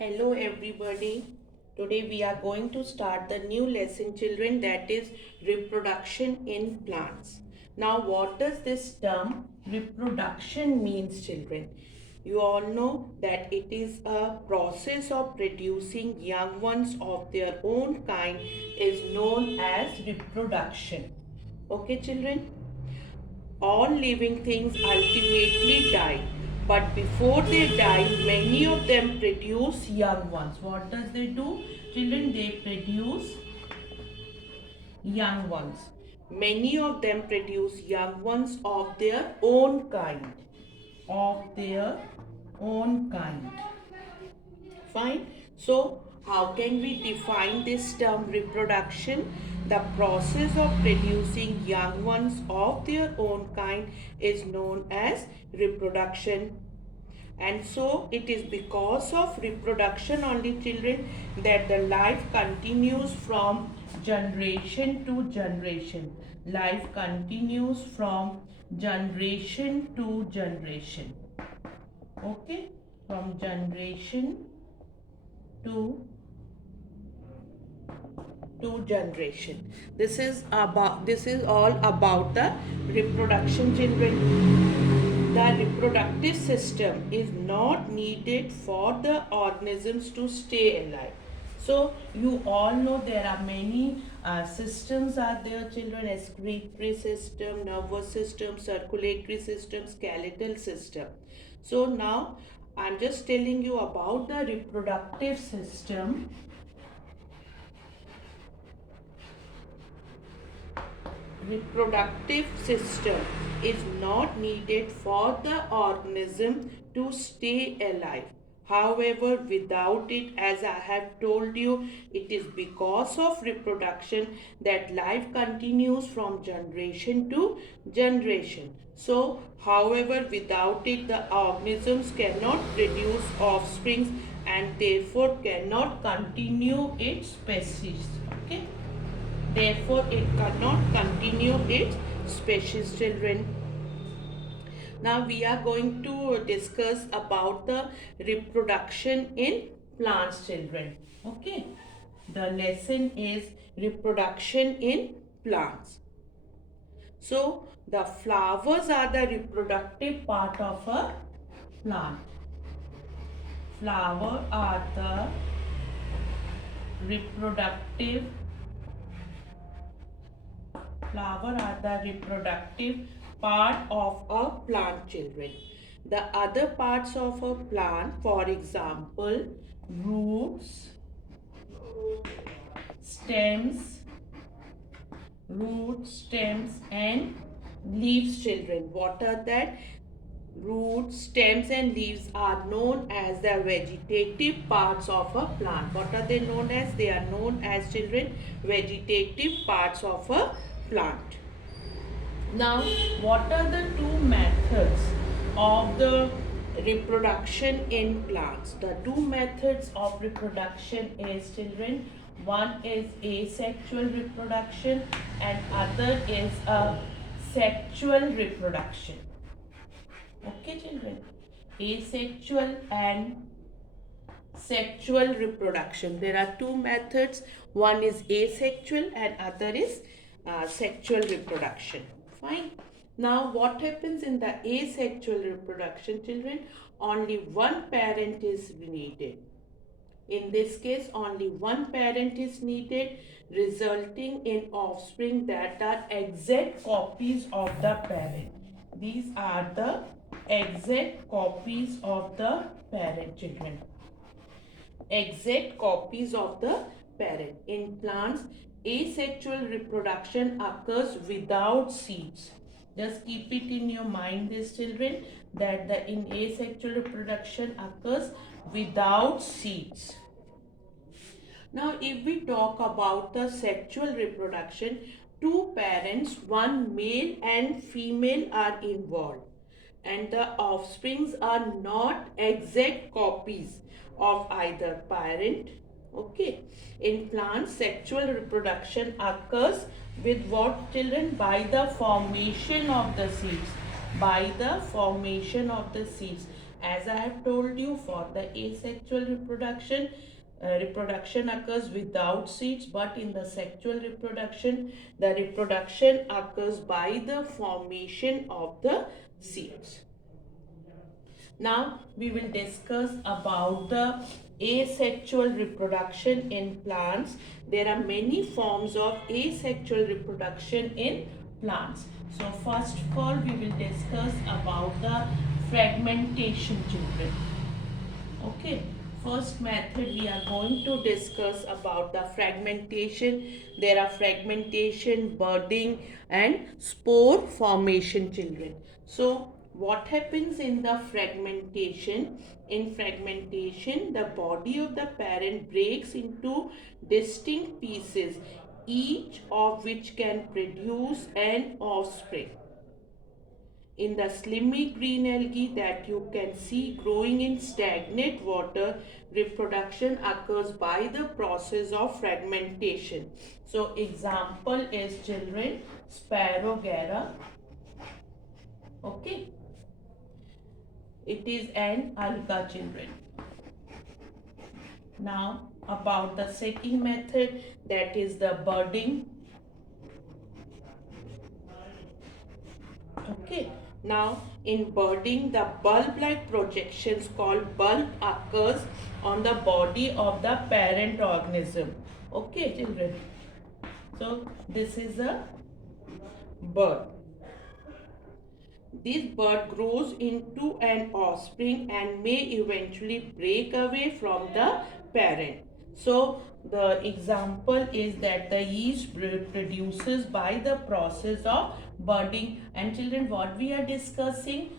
Hello everybody. Today we are going to start the new lesson children, that is reproduction in plants. Now what does this term reproduction means children? You all know that it is a process of producing young ones of their own kind is known as reproduction. Okay children? All living things ultimately die, but before they die, many of them produce young ones. What does they do? Children, they produce young ones. Many of them produce young ones of their own kind. Of their own kind. Fine. So, how can we define this term reproduction? The process of producing young ones of their own kind is known as reproduction. And so, it is because of reproduction only children that the life continues from generation to generation. Life continues from generation to generation. Okay? From generation to generation. This is all about the reproduction children. The reproductive system is not needed for the organisms to stay alive. So you all know there are many systems are there children: excretory system, nervous system, circulatory system, skeletal system. So now I'm just telling you about the reproductive system. Reproductive system is not needed for the organism to stay alive. However, without it, as I have told you, it is because of reproduction that life continues from generation to generation. So, however, without it, the organisms cannot produce offspring and therefore cannot continue its species. Okay. Therefore, it cannot continue its species children. Now we are going to discuss about the reproduction in plants children. Okay. The lesson is reproduction in plants. So the flowers are the reproductive part of a plant. Flowers are the reproductive part of a plant children. The other parts of a plant, for example, roots, stems, and leaves children. What are that? Roots, stems and leaves are known as the vegetative parts of a plant. What are they known as? They are known as children vegetative parts of a plant. Now, what are the two methods of the reproduction in plants? The two methods of reproduction is children. One is asexual reproduction and other is a sexual reproduction. Okay children, asexual and sexual reproduction. There are two methods. One is asexual and other is sexual reproduction. Fine. Now what happens in the asexual reproduction children? Only one parent is needed. In this case, only one parent is needed, resulting in offspring that are exact copies of the parent. These are the exact copies of the parent children. Exact copies of the parent. In plants, asexual reproduction occurs without seeds. Just keep it in your mind, these children, that in asexual reproduction occurs without seeds. Now, if we talk about the sexual reproduction, two parents, one male and female, are involved, and the offsprings are not exact copies of either parent. Okay. In plants, sexual reproduction occurs with what children? By the formation of the seeds. By the formation of the seeds. As I have told you, for the asexual reproduction, reproduction occurs without seeds, but in the sexual reproduction, the reproduction occurs by the formation of the seeds. Now we will discuss about the asexual reproduction in plants. There are many forms of asexual reproduction in plants. So first of all, we will discuss about the fragmentation, children. Okay, first method we are going to discuss about the fragmentation. There are fragmentation, budding and spore formation, children. So what happens in the fragmentation? In fragmentation, the body of the parent breaks into distinct pieces, each of which can produce an offspring. In the slimy green algae that you can see growing in stagnant water, reproduction occurs by the process of fragmentation. So example is, children, Sparrowgera. Okay, it is an alga, children. Now about the second method, that is the budding. Okay. Now in budding, the bulb-like projections called bulb occurs on the body of the parent organism. Okay, children. So this is a bud. This bud grows into an offspring and may eventually break away from the parent. So the example is that the yeast produces by the process of budding. And children, what we are discussing,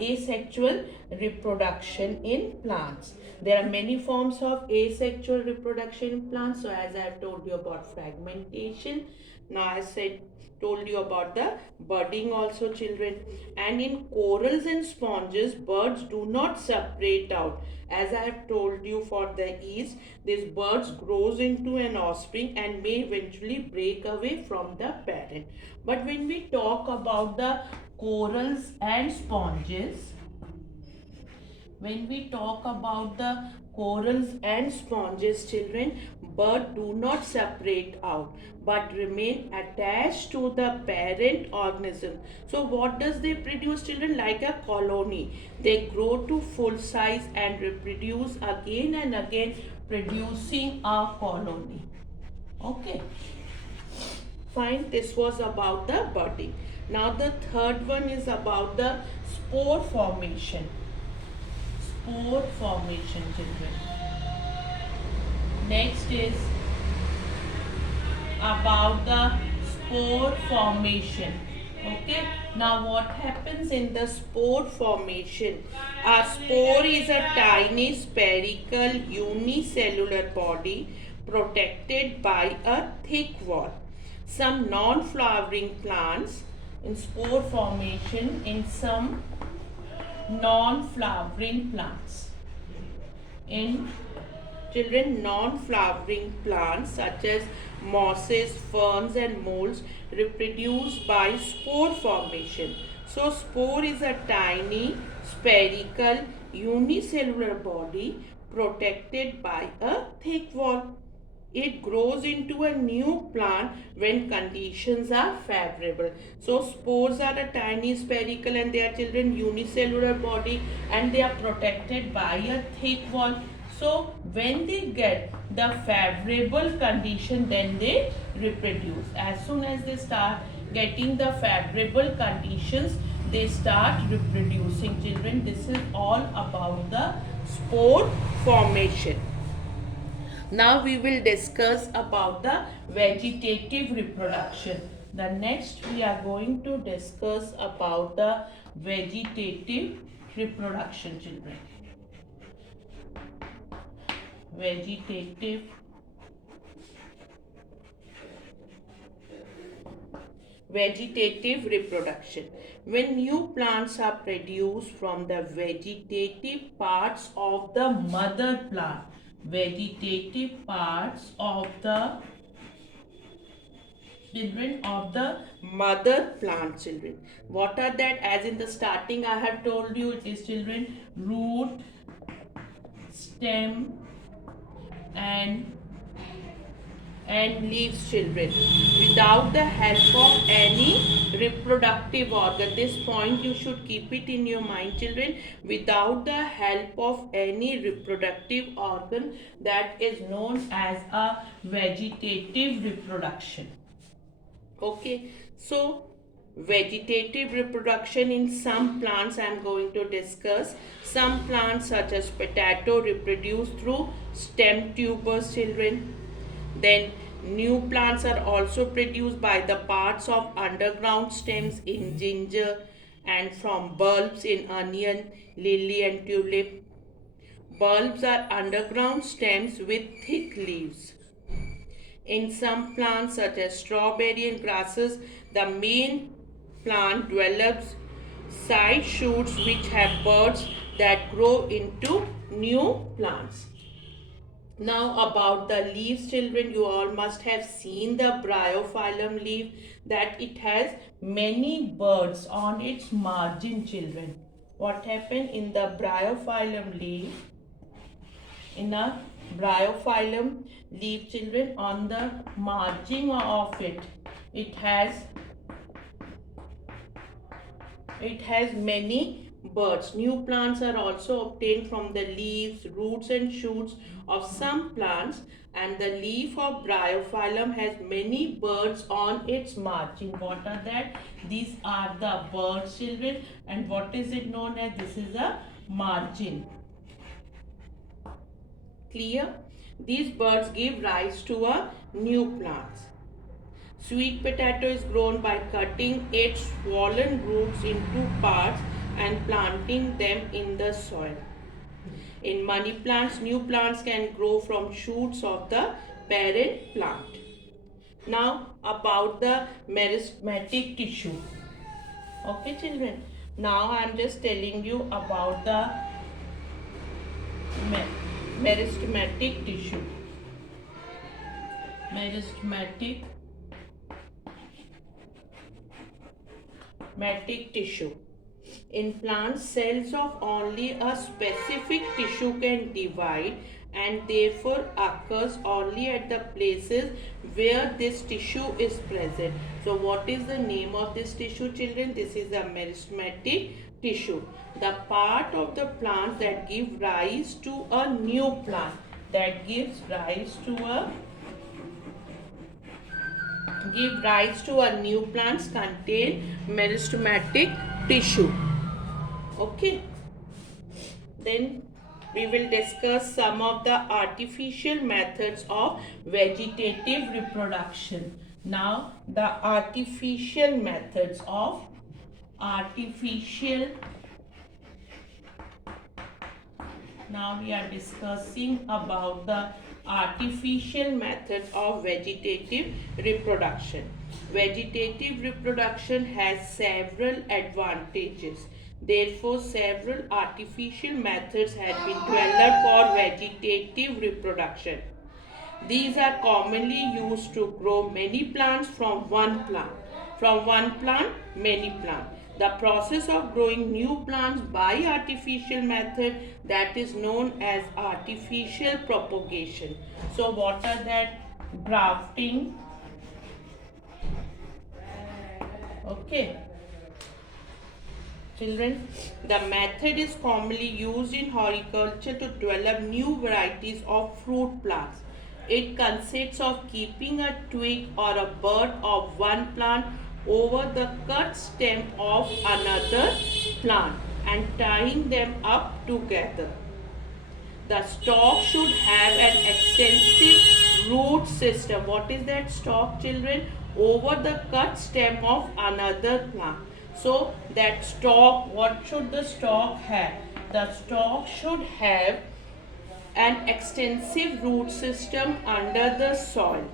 asexual reproduction in plants. There are many forms of asexual reproduction in plants. So as I have told you about fragmentation, now I said told you about the budding also, children. And in corals and sponges, birds do not separate out. As I have told you, for the yeast, this birds grows into an offspring and may eventually break away from the parent. But when we talk about the corals and sponges, when we talk about the corals and sponges, children, birds do not separate out but remain attached to the parent organism. So what does they produce, children? Like a colony. They grow to full size and reproduce again and again, producing a colony. Okay, fine. This was about the budding. Now the third one is about the spore formation. Spore formation, children. Next is about the spore formation. Okay, now what happens in the spore formation? A spore is a tiny spherical unicellular body protected by a thick wall. Some non-flowering plants in spore formation in some non-flowering plants. In children, non-flowering plants such as mosses, ferns and molds reproduce by spore formation. So spore is a tiny spherical unicellular body protected by a thick wall. It grows into a new plant when conditions are favorable. So spores are a tiny spherical and they are, children, unicellular body and they are protected by a thick wall. So when they get the favorable condition, then they reproduce. As soon as they start getting the favorable conditions, they start reproducing, children. This is all about the spore formation. Now we will discuss about the vegetative reproduction. The next we are going to discuss about the vegetative reproduction, children. Vegetative reproduction. When new plants are produced from the vegetative parts of the mother plant, vegetative parts of the children of the mother plant children. What are that? As in the starting I have told you, it is children root, stem and leaves children without the help of any reproductive organ. This point you should keep it in your mind children, without the help of any reproductive organ, that is known as a vegetative reproduction. Okay, so vegetative reproduction in some plants I am going to discuss. Some plants such as potato reproduce through stem tubers children. Then new plants are also produced by the parts of underground stems in ginger and from bulbs in onion, lily and tulip. Bulbs are underground stems with thick leaves. In some plants such as strawberry and grasses, the main plant develops side shoots which have buds that grow into new plants. Now about the leaves children, you all must have seen the bryophyllum leaf, that it has many buds on its margin children. What happened in the bryophyllum leaf? In a bryophyllum leaf children, on the margin of it has many buds. New plants are also obtained from the leaves, roots and shoots of some plants, and the leaf of bryophyllum has many buds on its margin. What are that? These are the buds children, and what is it known as? This is a margin. Clear? These buds give rise to a new plant. Sweet potato is grown by cutting its swollen roots into parts and planting them in the soil. In money plants, new plants can grow from shoots of the parent plant. Now about the meristematic tissue. Okay children. Now I am just telling you about the meristematic tissue. Meristematic tissue. In plants, cells of only a specific tissue can divide and therefore occurs only at the places where this tissue is present. So what is the name of this tissue children? This is the meristematic tissue. The part of the plant that gives rise to a new plant. That gives rise to a new plants contain meristematic tissue. Okay, then we will discuss some of the artificial methods of vegetative reproduction. Now the artificial methods of now we are discussing about the artificial methods of vegetative reproduction. Vegetative reproduction has several advantages. Therefore, several artificial methods have been developed for vegetative reproduction. These are commonly used to grow many plants from one plant. From one plant, many plants. The process of growing new plants by artificial method, that is known as artificial propagation. So what are that? Grafting. Okay. Children, the method is commonly used in horticulture to develop new varieties of fruit plants. It consists of keeping a twig or a bud of one plant over the cut stem of another plant and tying them up together. The stalk should have an extensive root system. What is that stalk children? Over the cut stem of another plant. So that stalk, what should the stalk have? The stalk should have an extensive root system under the soil.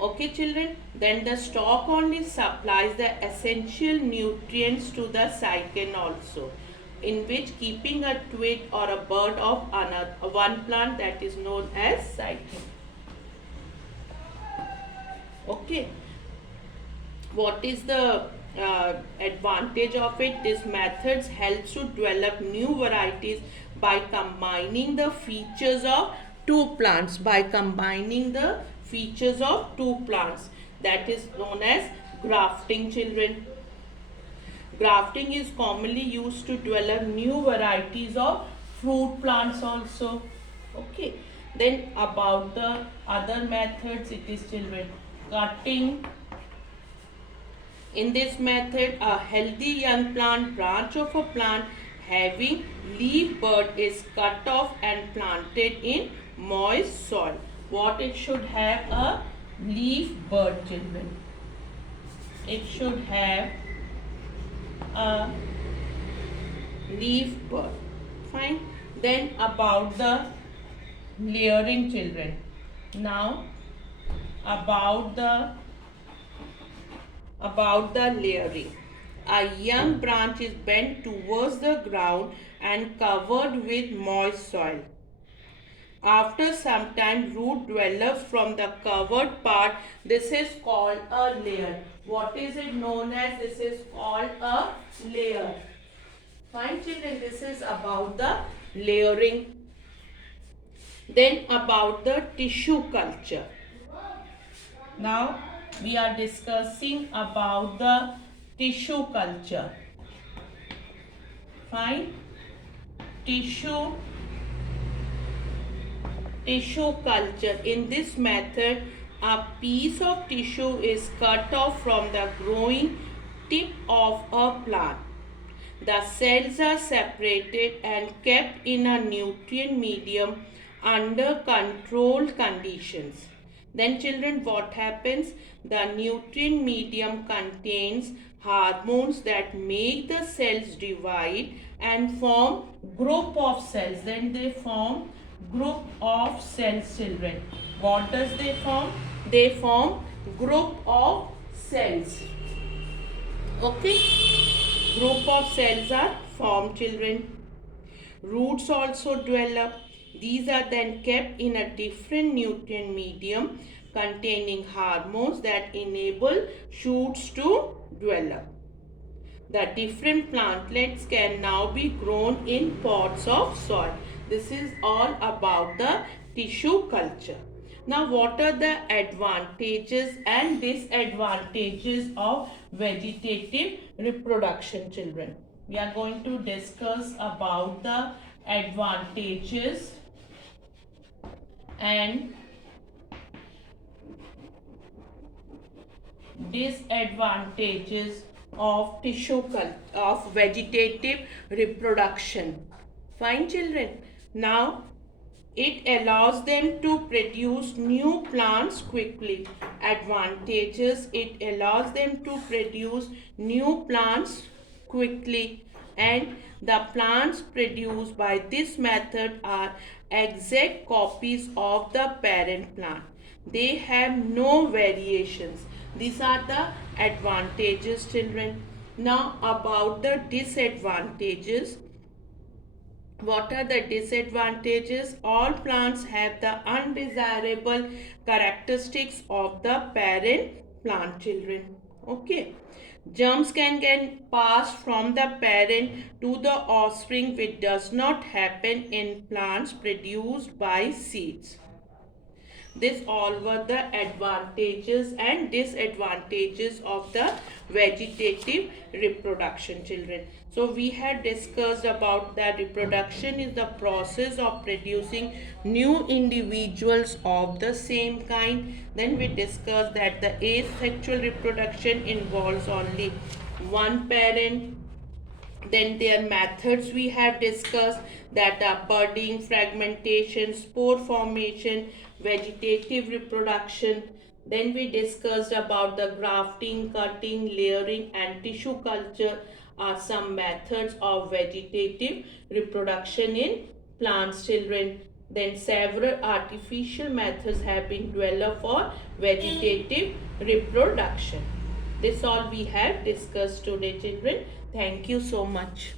Okay children, then the stalk only supplies the essential nutrients to the cycle also, in which keeping a twig or a bud of one plant, that is known as cycle. Okay, what is the advantage of it? This methods helps to develop new varieties by combining the features of two plants. By combining the features of two plants, that is known as grafting, children. Grafting is commonly used to develop new varieties of fruit plants also. Okay. Then about the other methods, it is, children, cutting. In this method, a healthy young plant branch of a plant having leaf bud is cut off and planted in moist soil. What it should have? A leaf bud, children. It should have a leaf bud. Fine. Then about the layering, children. Now about the layering. A young branch is bent towards the ground and covered with moist soil. After some time, root develops from the covered part. This is called a layer. What is it known as? This is called a layer. Fine, children, this is about the layering. Then about the tissue culture. Now we are discussing about the tissue culture. Fine. Tissue culture. In this method, a piece of tissue is cut off from the growing tip of a plant. The cells are separated and kept in a nutrient medium under controlled conditions. Then, children, what happens? The nutrient medium contains hormones that make the cells divide and form group of cells. Then they form group of cells, children. What does they form? They form group of cells. Okay, group of cells are formed, children. Roots also develop. These are then kept in a different nutrient medium containing hormones that enable shoots to develop. The different plantlets can now be grown in pots of soil. This is all about the tissue culture. Now, what are the advantages and disadvantages of vegetative reproduction, children? We are going to discuss about the advantages and disadvantages of vegetative reproduction. Fine, children. Now it allows them to produce new plants quickly. Advantages: it allows them to produce new plants quickly, and the plants produced by this method are exact copies of the parent plant. They have no variations. These are the advantages, children. Now about the disadvantages. What are the disadvantages? All plants have the undesirable characteristics of the parent plant, children. Okay. Germs can get passed from the parent to the offspring, which does not happen in plants produced by seeds. This all were the advantages and disadvantages of the vegetative reproduction, children. So we had discussed about that reproduction is the process of producing new individuals of the same kind. Then we discussed that the asexual reproduction involves only one parent. Then their methods we have discussed, that are budding, fragmentation, spore formation, vegetative reproduction. Then we discussed about the grafting, cutting, layering and tissue culture are some methods of vegetative reproduction in plants, children. Then several artificial methods have been developed for vegetative reproduction. This all we have discussed today, children. Thank you so much.